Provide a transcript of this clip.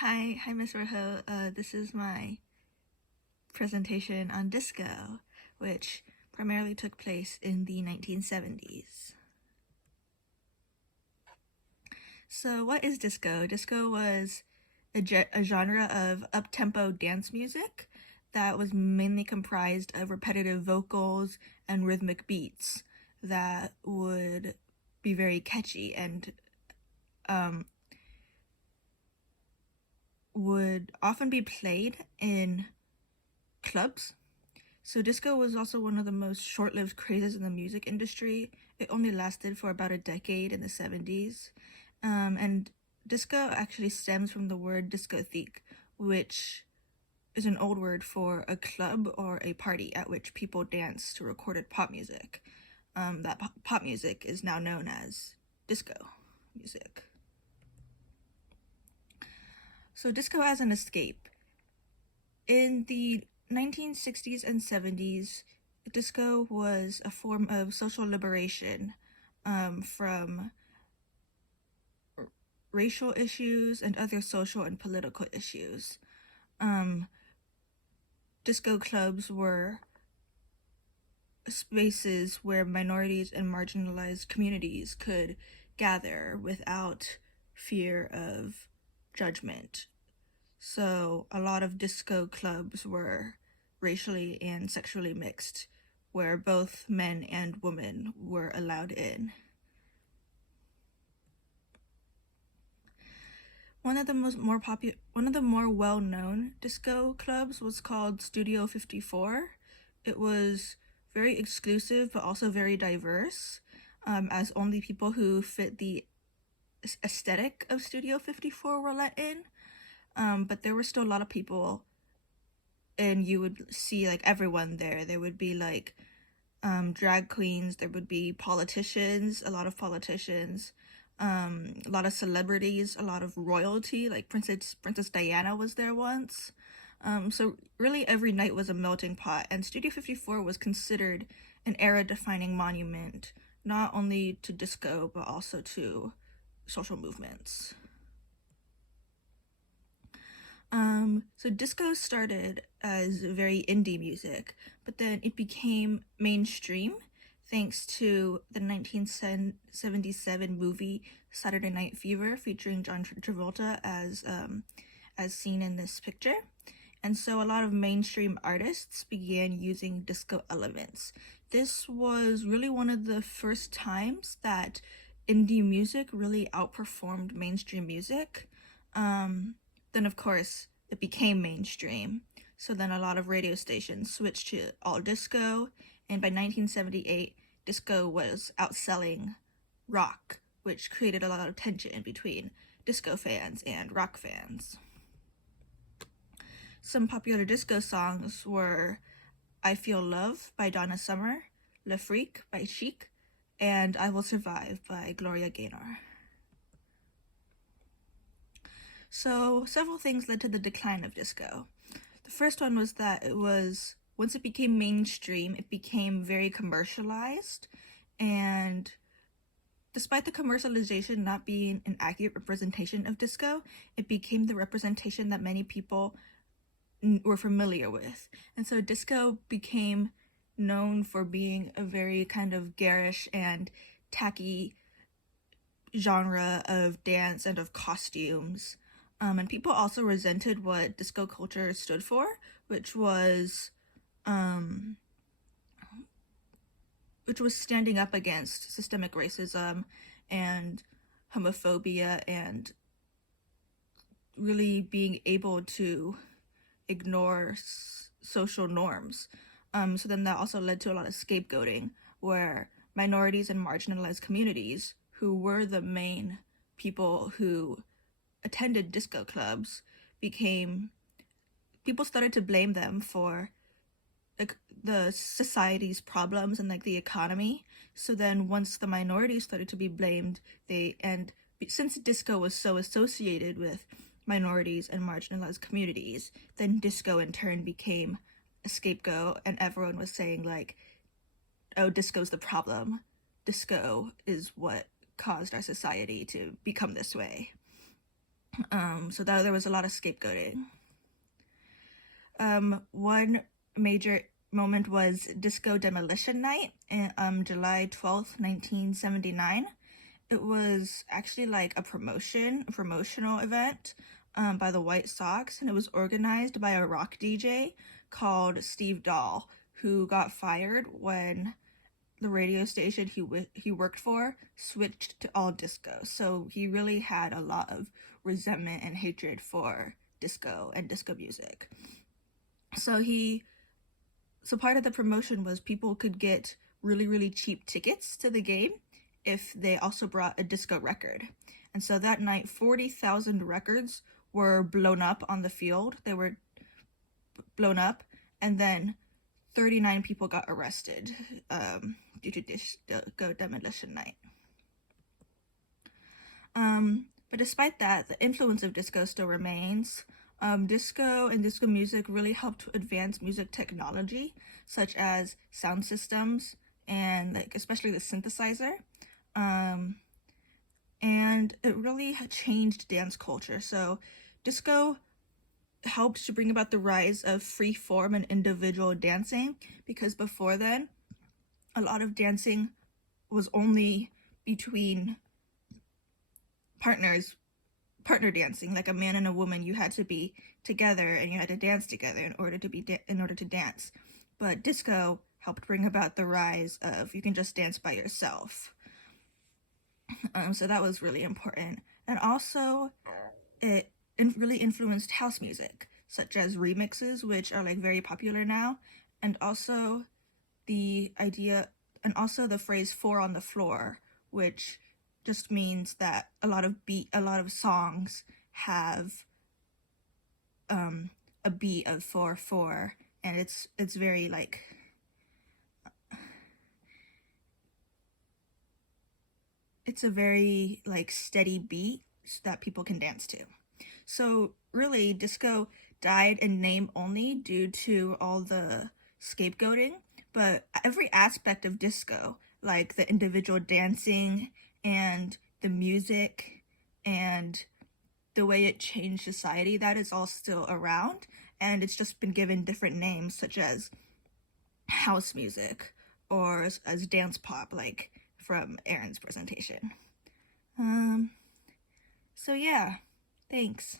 Hi, Miss Rojo. This is my presentation on disco, which primarily took place in the 1970s. So, what is disco? Disco was a genre of up-tempo dance music that was mainly comprised of repetitive vocals and rhythmic beats that would be very catchy and would often be played in clubs. So disco was also one of the most short-lived crazes in the music industry. It only lasted for about a decade in the 70s. And disco actually stems from the word discotheque, which is an old word for a club or a party at which people dance to recorded pop music. That pop music is now known as disco music. So disco as an escape. In the 1960s and 70s, disco was a form of social liberation from racial issues and other social and political issues. Disco clubs were spaces where minorities and marginalized communities could gather without fear of judgment. So a lot of disco clubs were racially and sexually mixed, where both men and women were allowed in. One of the more well-known disco clubs was called Studio 54. It was very exclusive, but also very diverse, as only people who fit the aesthetic of Studio 54 were let in. But there were still a lot of people, and you would see like everyone there. There would be like drag queens, there would be politicians, a lot of politicians, a lot of celebrities, a lot of royalty, like Princess Diana was there once. So really every night was a melting pot, and Studio 54 was considered an era-defining monument, not only to disco, but also to social movements. So disco started as very indie music, but then it became mainstream thanks to the 1977 movie Saturday Night Fever, featuring John Travolta as seen in this picture. And so a lot of mainstream artists began using disco elements. This was really one of the first times that indie music really outperformed mainstream music. Then of course it became mainstream. So then a lot of radio stations switched to all disco, and by 1978, disco was outselling rock, which created a lot of tension between disco fans and rock fans. Some popular disco songs were I Feel Love by Donna Summer, Le Freak by Chic, and I Will Survive by Gloria Gaynor. So several things led to the decline of disco. The first one was that once it became mainstream, it became very commercialized, and despite the commercialization not being an accurate representation of disco, it became the representation that many people were familiar with. And so disco became known for being a very kind of garish and tacky genre of dance and of costumes. And people also resented what disco culture stood for, which was standing up against systemic racism and homophobia, and really being able to ignore social norms. So then that also led to a lot of scapegoating, where minorities and marginalized communities, who were the main people who attended disco clubs, people started to blame them for like the society's problems and like the economy. So then once the minorities started to be blamed, since disco was so associated with minorities and marginalized communities, then disco in turn became a scapegoat, and everyone was saying like, oh, disco's the problem. Disco is what caused our society to become this way. So that there was a lot of scapegoating. One major moment was Disco Demolition Night on July 12th, 1979. It was actually like a promotional event by the White Sox, and it was organized by a rock DJ called Steve Dahl, who got fired when the radio station he worked for switched to all disco. So he really had a lot of resentment and hatred for disco and disco music. So part of the promotion was people could get really cheap tickets to the game if they also brought a disco record. And so that night 40,000 records were blown up on the field. They were blown up, and then 39 people got arrested due to Disco Demolition Night. But despite that, the influence of disco still remains. Disco and disco music really helped advance music technology, such as sound systems and like especially the synthesizer. And it really changed dance culture. So disco helped to bring about the rise of free form and individual dancing, because before then, a lot of dancing was only between partner dancing, like a man and a woman. You had to be together and you had to dance together in order to dance. But disco helped bring about the rise of you can just dance by yourself. So that was really important. And also it really influenced house music, such as remixes, which are like very popular now, and also the phrase "four on the floor," which just means that a lot of songs have a beat of 4/4, and it's very like it's a very like steady beat that people can dance to. So really, disco died in name only due to all the scapegoating, but every aspect of disco, like the individual dancing and the music and the way it changed society, that is all still around, and it's just been given different names, such as house music or as dance pop, like from Aaron's presentation. So yeah, thanks.